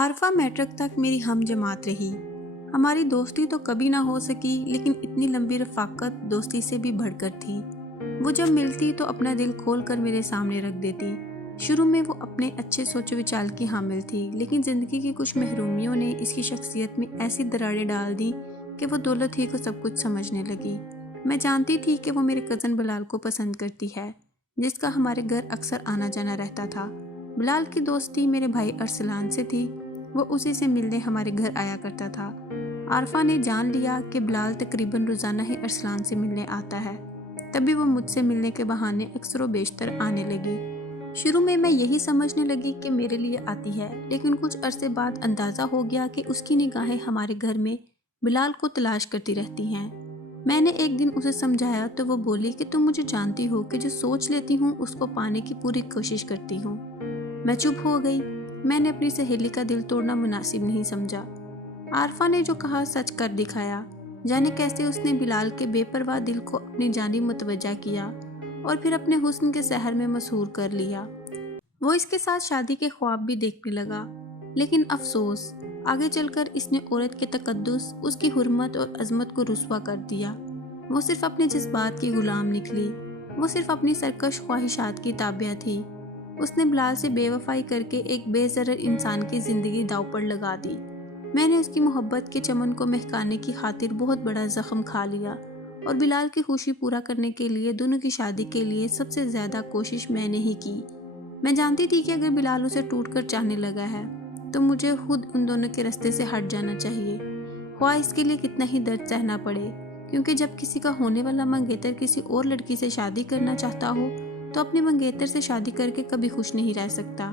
Arifa matric تک میری ہم جماعت رہی۔ ہماری دوستی تو کبھی نہ ہو سکی، لیکن اتنی لمبی رفاقت دوستی سے بھی بڑھ کر تھی۔ وہ جب ملتی تو اپنا دل کھول کر میرے سامنے رکھ دیتی۔ شروع میں وہ اپنے اچھے سوچ و وچار کی حامل تھی، لیکن زندگی کی کچھ محرومیوں نے اس کی شخصیت میں ایسی دراڑیں ڈال دی کہ وہ دولت ہی کو سب کچھ سمجھنے لگی۔ میں جانتی تھی کہ وہ میرے کزن بلال کو پسند کرتی ہے، جس کا ہمارے گھر اکثر آنا جانا رہتا تھا۔ بلال کی دوستی میرے بھائی ارسلان سے تھی، وہ اسی سے ملنے ہمارے گھر آیا کرتا تھا۔ عارفہ نے جان لیا کہ بلال تقریباً روزانہ ہی ارسلان سے ملنے آتا ہے، تبھی وہ مجھ سے ملنے کے بہانے اکثر و بیشتر آنے لگی۔ شروع میں یہی سمجھنے لگی کہ میرے لیے آتی ہے، لیکن کچھ عرصے بعد اندازہ ہو گیا کہ اس کی نگاہیں ہمارے گھر میں بلال کو تلاش کرتی رہتی ہیں۔ میں نے ایک دن اسے سمجھایا تو وہ بولی کہ تم مجھے جانتی ہو کہ جو سوچ لیتی ہوں اس کو پانے کی پوری کوشش کرتی ہوں۔ میں چپ ہو گئی۔ میں نے اپنی سہیلی کا دل توڑنا مناسب نہیں سمجھا۔ عارفہ نے جو کہا سچ کر دکھایا۔ جانے کیسے اس نے بلال کے بے پرواہ دل کو اپنی جانب متوجہ کیا اور پھر اپنے حسن کے سحر میں مسحور کر لیا۔ وہ اس کے ساتھ شادی کے خواب بھی دیکھنے لگا، لیکن افسوس، آگے چل کر اس نے عورت کے تقدس، اس کی حرمت اور عظمت کو رسوا کر دیا۔ وہ صرف اپنے جذبات کی غلام نکلی، وہ صرف اپنی سرکش خواہشات کی تابع تھی۔ اس نے بلال سے بے وفائی کر کے ایک بے ضرر انسان کی زندگی داؤ پر لگا دی۔ میں نے اس کی محبت کے چمن کو مہکانے کی خاطر بہت بڑا زخم کھا لیا، اور بلال کی خوشی پورا کرنے کے لیے دونوں کی شادی کے لیے سب سے زیادہ کوشش میں نے ہی کی۔ میں جانتی تھی کہ اگر بلال اسے ٹوٹ کر چاہنے لگا ہے تو مجھے خود ان دونوں کے راستے سے ہٹ جانا چاہیے، خواہ اس کے لیے کتنا ہی درد سہنا پڑے، کیونکہ جب کسی کا ہونے والا منگیتر کسی اور لڑکی سے شادی کرنا چاہتا ہو تو اپنے منگیتر سے شادی کر کے کبھی خوش نہیں رہ سکتا۔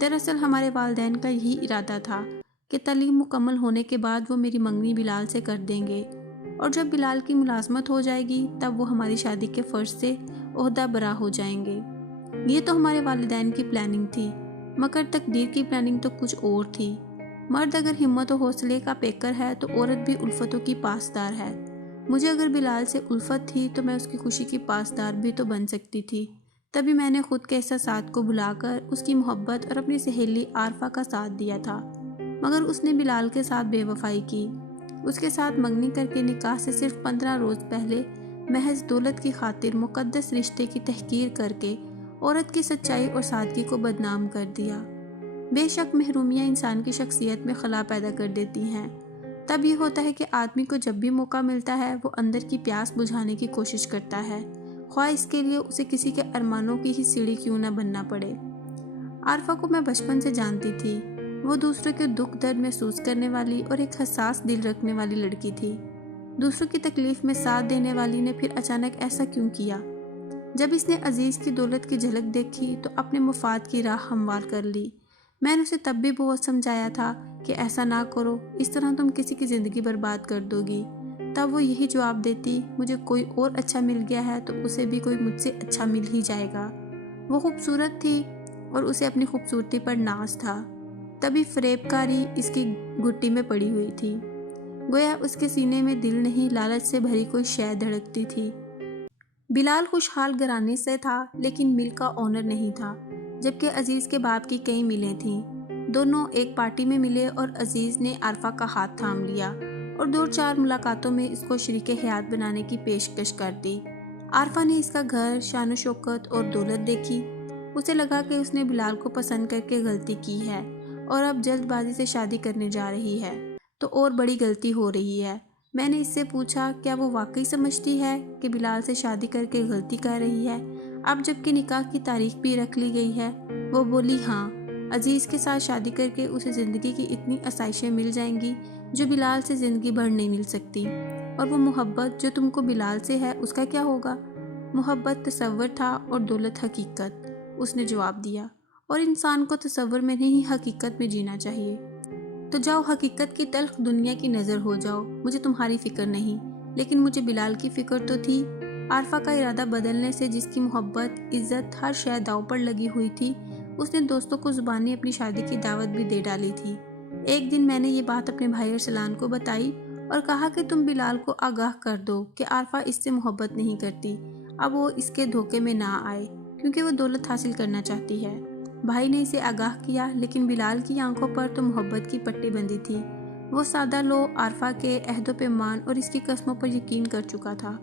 دراصل ہمارے والدین کا یہی ارادہ تھا کہ تعلیم مکمل ہونے کے بعد وہ میری منگنی بلال سے کر دیں گے، اور جب بلال کی ملازمت ہو جائے گی تب وہ ہماری شادی کے فرض سے عہدہ برا ہو جائیں گے۔ یہ تو ہمارے والدین کی پلاننگ تھی، مگر تقدیر کی پلاننگ تو کچھ اور تھی۔ مرد اگر ہمت و حوصلے کا پیکر ہے تو عورت بھی الفتوں کی پاسدار ہے۔ مجھے اگر بلال سے الفت تھی تو میں اس کی خوشی کی پاسدار بھی تو بن سکتی تھی۔ تبھی میں نے خود کے احساسات کو بھلا کر اس کی محبت اور اپنی سہیلی عارفہ کا ساتھ دیا تھا، مگر اس نے بلال کے ساتھ بے وفائی کی۔ اس کے ساتھ منگنی کر کے نکاح سے صرف 15 روز پہلے محض دولت کی خاطر مقدس رشتے کی تحقیر کر کے عورت کی سچائی اور سادگی کو بدنام کر دیا۔ بے شک محرومیاں انسان کی شخصیت میں خلا پیدا کر دیتی ہیں۔ تب یہ ہوتا ہے کہ آدمی کو جب بھی موقع ملتا ہے وہ اندر کی پیاس بجھانے کی کوشش کرتا ہے، خواہ اس کے لیے اسے کسی کے ارمانوں کی ہی سیڑھی کیوں نہ بننا پڑے۔ عارفہ کو میں بچپن سے جانتی تھی۔ وہ دوسروں کے دکھ درد محسوس کرنے والی اور ایک حساس دل رکھنے والی لڑکی تھی۔ دوسروں کی تکلیف میں ساتھ دینے والی نے پھر اچانک ایسا کیوں کیا؟ جب اس نے عزیز کی دولت کی جھلک دیکھی تو اپنے مفاد کی راہ ہموار کر لی۔ میں نے اسے تب بھی بہت سمجھایا تھا کہ ایسا نہ کرو، اس طرح تم کسی کی زندگی برباد کر دو گی۔ تب وہ یہی جواب دیتی، مجھے کوئی اور اچھا مل گیا ہے تو اسے بھی کوئی مجھ سے اچھا مل ہی جائے گا۔ وہ خوبصورت تھی اور اسے اپنی خوبصورتی پر ناز تھا، تبھی فریب کاری اس کی گھٹی میں پڑی ہوئی تھی۔ گویا اس کے سینے میں دل نہیں، لالچ سے بھری کوئی شے دھڑکتی تھی۔ بلال خوشحال گھرانے سے تھا، لیکن مل کا آنر نہیں تھا، جبکہ عزیز کے باپ کی کئی ملیں تھیں۔ دونوں ایک پارٹی میں ملے اور عزیز نے عارفہ کا ہاتھ تھام لیا اور 2-4 ملاقاتوں میں اس کو شریک حیات بنانے کی پیشکش کر دی۔ عارفہ نے اس کا گھر، شان و شوکت اور دولت دیکھی۔ اسے لگا کہ اس نے بلال کو پسند کر کے غلطی کی ہے اور اب جلد بازی سے شادی کرنے جا رہی ہے تو اور بڑی غلطی ہو رہی ہے۔ میں نے اس سے پوچھا کیا وہ واقعی سمجھتی ہے کہ بلال سے شادی کر کے غلطی کر رہی ہے، اب جب کہ نکاح کی تاریخ بھی رکھ لی گئی ہے؟ وہ بولی ہاں، عزیز کے ساتھ شادی کر کے اسے زندگی کی اتنی آسائشیں مل جائیں گی جو بلال سے زندگی بھر نہیں مل سکتی، اور وہ محبت جو تم کو بلال سے ہے اس کا کیا ہوگا؟ محبت تصور تھا اور دولت حقیقت، اس نے جواب دیا، اور انسان کو تصور میں نہیں حقیقت میں جینا چاہیے۔ تو جاؤ حقیقت کی تلخ دنیا کی نظر ہو جاؤ، مجھے تمہاری فکر نہیں، لیکن مجھے بلال کی فکر تو تھی۔ عارفہ کا ارادہ بدلنے سے جس کی محبت، عزت، ہر شے داؤ پر لگی ہوئی تھی، اس نے دوستوں کو زبانی اپنی شادی کی دعوت بھی دے ڈالی تھی۔ ایک دن میں نے یہ بات اپنے بھائی ارسلان کو بتائی اور کہا کہ تم بلال کو آگاہ کر دو کہ عارفہ اس سے محبت نہیں کرتی، اب وہ اس کے دھوکے میں نہ آئے، کیونکہ وہ دولت حاصل کرنا چاہتی ہے۔ بھائی نے اسے آگاہ کیا، لیکن بلال کی آنکھوں پر تو محبت کی پٹی بندھی تھی۔ وہ سادہ لو عارفہ کے عہد و پیمان اور اس کی قسموں پر یقین کر چکا تھا۔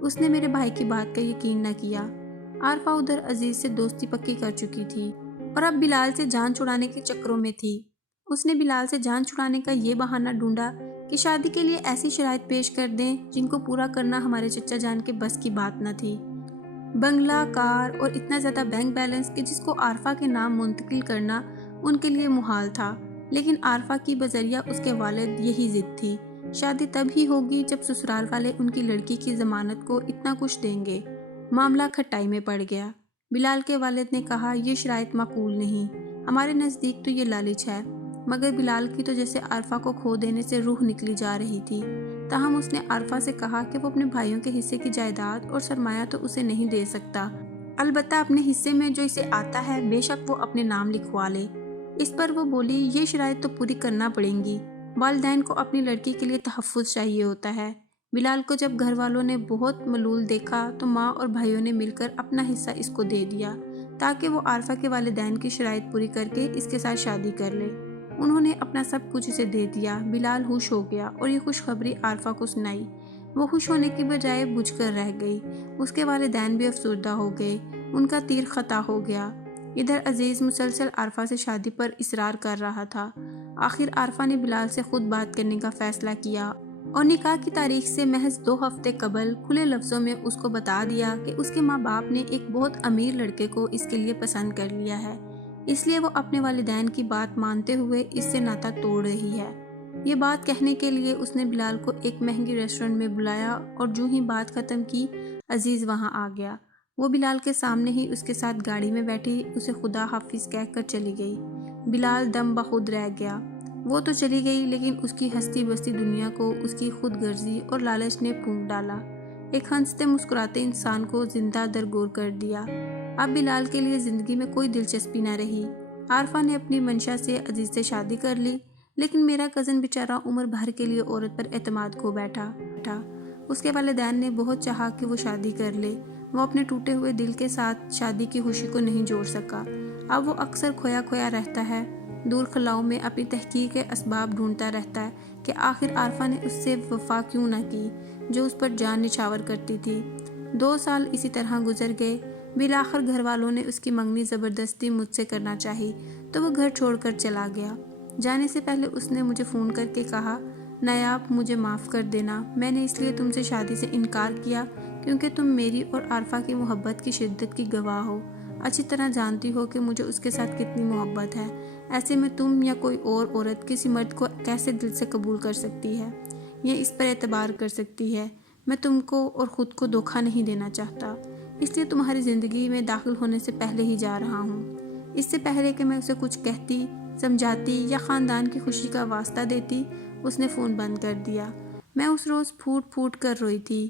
اس نے میرے بھائی کی بات کا یقین نہ کیا۔ عارفہ ادھر عزیز سے دوستی پکی کر چکی تھی اور اب بلال سے جان چھڑانے کے چکروں میں تھی۔ اس نے بلال سے جان چھڑانے کا یہ بہانہ ڈھونڈا کہ شادی کے لیے ایسی شرائط پیش کر دیں جن کو پورا کرنا ہمارے چچا جان کے بس کی بات نہ تھی۔ بنگلہ، کار اور اتنا زیادہ بینک بیلنس کہ جس کو عارفہ کے نام منتقل کرنا ان کے لیے محال تھا، لیکن عارفہ کی بذریعہ اس کے والد یہی ضد تھی۔ شادی تب ہی ہوگی جب سسرال والے ان کی لڑکی کی ضمانت کو اتنا کچھ دیں گے۔ معاملہ کھٹائی میں پڑ گیا۔ بلال کے والد نے کہا، یہ شرائط معقول نہیں، ہمارے نزدیک تو یہ لالچ ہے۔ مگر بلال کی تو جیسے عارفہ کو کھو دینے سے روح نکلی جا رہی تھی۔ تاہم اس نے عارفہ سے کہا کہ وہ اپنے بھائیوں کے حصے کی جائیداد اور سرمایہ تو اسے نہیں دے سکتا، البتہ اپنے حصے میں جو اسے آتا ہے بے شک وہ اپنے نام لکھوا لے۔ اس پر وہ بولی، یہ شرائط تو پوری کرنا پڑیں گی، والدین کو اپنی لڑکی کے لیے تحفظ چاہیے ہوتا ہے۔ بلال کو جب گھر والوں نے بہت ملول دیکھا تو ماں اور بھائیوں نے مل کر اپنا حصہ اس کو دے دیا تاکہ وہ عارفہ کے والدین کی شرائط پوری کر کے اس کے ساتھ شادی کر لے۔ انہوں نے اپنا سب کچھ اسے دے دیا۔ بلال خوش ہو گیا اور یہ خوشخبری عارفہ کو سنائی۔ وہ خوش ہونے کی بجائے بجھ کر رہ گئی۔ اس کے والدین بھی افسردہ ہو گئے، ان کا تیر خطا ہو گیا۔ ادھر عزیز مسلسل عارفہ سے شادی پر اصرار کر رہا تھا۔ آخر عارفہ نے بلال سے خود بات کرنے کا فیصلہ کیا اور نکاح کی تاریخ سے محض 2 ہفتے قبل کھلے لفظوں میں اس کو بتا دیا کہ اس کے ماں باپ نے ایک بہت امیر لڑکے کو اس کے لیے پسند کر لیا ہے، اس لیے وہ اپنے والدین کی بات مانتے ہوئے اس سے ناطہ توڑ رہی ہے۔ یہ بات کہنے کے لیے اس نے بلال کو ایک مہنگی ریسٹورنٹ میں بلایا اور جو ہی بات ختم کی عزیز وہاں آ گیا۔ وہ بلال کے سامنے ہی اس کے ساتھ گاڑی میں بیٹھی اسے خدا حافظ کہہ کر چلی گئی۔ بلال دم بخود رہ گیا۔ وہ تو چلی گئی لیکن اس کی ہستی بستی دنیا کو اس کی خود غرضی اور لالچ نے پھونک ڈالا، ایک ہنستے مسکراتے انسان کو زندہ درگور کر دیا۔ اب بلال کے لیے زندگی میں کوئی دلچسپی نہ رہی۔ عارفہ نے اپنی منشا سے عزیز سے شادی کر لی، لیکن میرا کزن بیچارہ عمر بھر کے لیے عورت پر اعتماد کھو بیٹھا۔ اس کے والدین نے بہت چاہا کہ وہ شادی کر لے، وہ اپنے ٹوٹے ہوئے دل کے ساتھ شادی کی خوشی کو نہیں جوڑ سکا۔ اب وہ اکثر کھویا کھویا رہتا ہے، دور خلاؤں میں اپنی تحقیق کے اسباب ڈھونڈتا رہتا ہے کہ آخر عارفہ نے اس سے وفا کیوں نہ کی جو اس پر جان نچھاور کرتی تھی۔ 2 سال اسی طرح گزر گئے۔ بالآخر گھر والوں نے اس کی منگنی زبردستی مجھ سے کرنا چاہی تو وہ گھر چھوڑ کر چلا گیا۔ جانے سے پہلے اس نے مجھے فون کر کے کہا، نایاب مجھے معاف کر دینا، میں نے اس لیے تم سے شادی سے انکار کیا کیونکہ تم میری اور عارفہ کی محبت کی شدت کی گواہ ہو، اچھی طرح جانتی ہو کہ مجھے اس کے ساتھ کتنی محبت ہے۔ ایسے میں تم یا کوئی اور عورت کسی مرد کو کیسے دل سے قبول کر سکتی ہے یا اس پر اعتبار کر سکتی ہے؟ میں تم کو اور خود کو دھوکہ نہیں دینا چاہتا، اس لیے تمہاری زندگی میں داخل ہونے سے پہلے ہی جا رہا ہوں۔ اس سے پہلے کہ میں اسے کچھ کہتی، سمجھاتی یا خاندان کی خوشی کا واسطہ دیتی، اس نے فون بند کر دیا۔ میں اس روز پھوٹ پھوٹ کر روئی تھی۔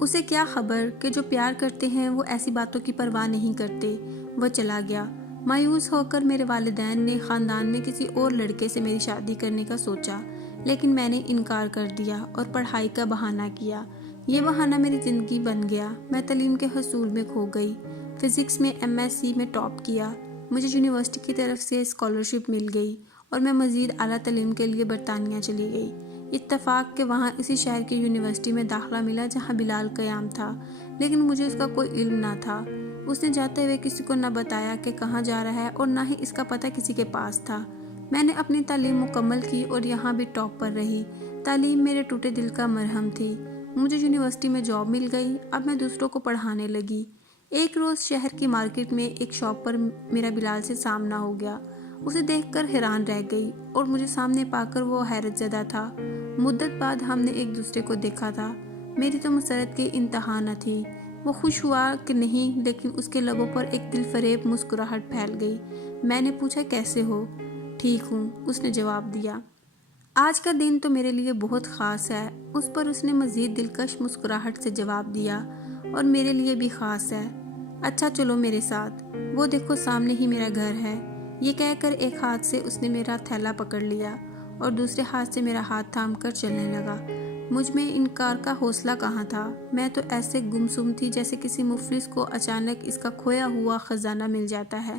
اسے کیا خبر کہ جو پیار کرتے ہیں وہ ایسی باتوں کی پرواہ نہیں کرتے۔ وہ چلا گیا۔ مایوس ہو کر میرے والدین نے خاندان میں کسی اور لڑکے سے میری شادی کرنے کا سوچا، لیکن میں نے انکار کر دیا اور پڑھائی کا بہانہ کیا۔ یہ بہانہ میری زندگی بن گیا۔ میں تعلیم کے حصول میں کھو گئی۔ فزکس میں MSc میں ٹاپ کیا۔ مجھے یونیورسٹی کی طرف سے اسکالرشپ مل گئی اور میں مزید اعلیٰ تعلیم کے لیے برطانیہ چلی گئی۔ اتفاق کہ وہاں اسی شہر کی یونیورسٹی میں داخلہ ملا جہاں بلال قیام تھا، لیکن مجھے اس کا کوئی علم نہ تھا۔ اس نے جاتے ہوئے کسی کو نہ بتایا کہ کہاں جا رہا ہے اور نہ ہی اس کا پتہ کسی کے پاس تھا۔ میں نے اپنی تعلیم مکمل کی اور یہاں بھی ٹاپ پر رہی۔ تعلیم میرے ٹوٹے دل کا مرہم تھی۔ مجھے یونیورسٹی میں جاب مل گئی۔ اب میں دوسروں کو پڑھانے لگی۔ ایک روز شہر کی مارکیٹ میں ایک شاپ پر میرا بلال سے سامنا ہو گیا۔ اسے دیکھ کر حیران رہ گئی اور مجھے سامنے پا کر وہ حیرت زدہ تھا۔ مدت بعد ہم نے ایک دوسرے کو دیکھا تھا۔ میری تو مسرت کی انتہا نہ تھی۔ وہ خوش ہوا کہ نہیں، لیکن اس کے لبوں پر ایک دل فریب مسکراہٹ پھیل گئی۔ میں نے پوچھا، کیسے ہو؟ ٹھیک ہوں، اس نے جواب دیا۔ آج کا دن تو میرے لیے بہت خاص ہے، اس پر اس نے مزید دلکش مسکراہٹ سے جواب دیا، اور میرے لیے بھی خاص ہے۔ اچھا چلو میرے ساتھ، وہ دیکھو سامنے ہی میرا گھر ہے۔ یہ کہہ کر ایک ہاتھ سے اس نے میرا تھیلا پکڑ لیا اور دوسرے ہاتھ سے میرا ہاتھ تھام کر چلنے لگا۔ مجھ میں انکار کا حوصلہ کہاں تھا۔ میں تو ایسے گمسم تھی جیسے کسی مفلس کو اچانک اس کا کھویا ہوا خزانہ مل جاتا ہے۔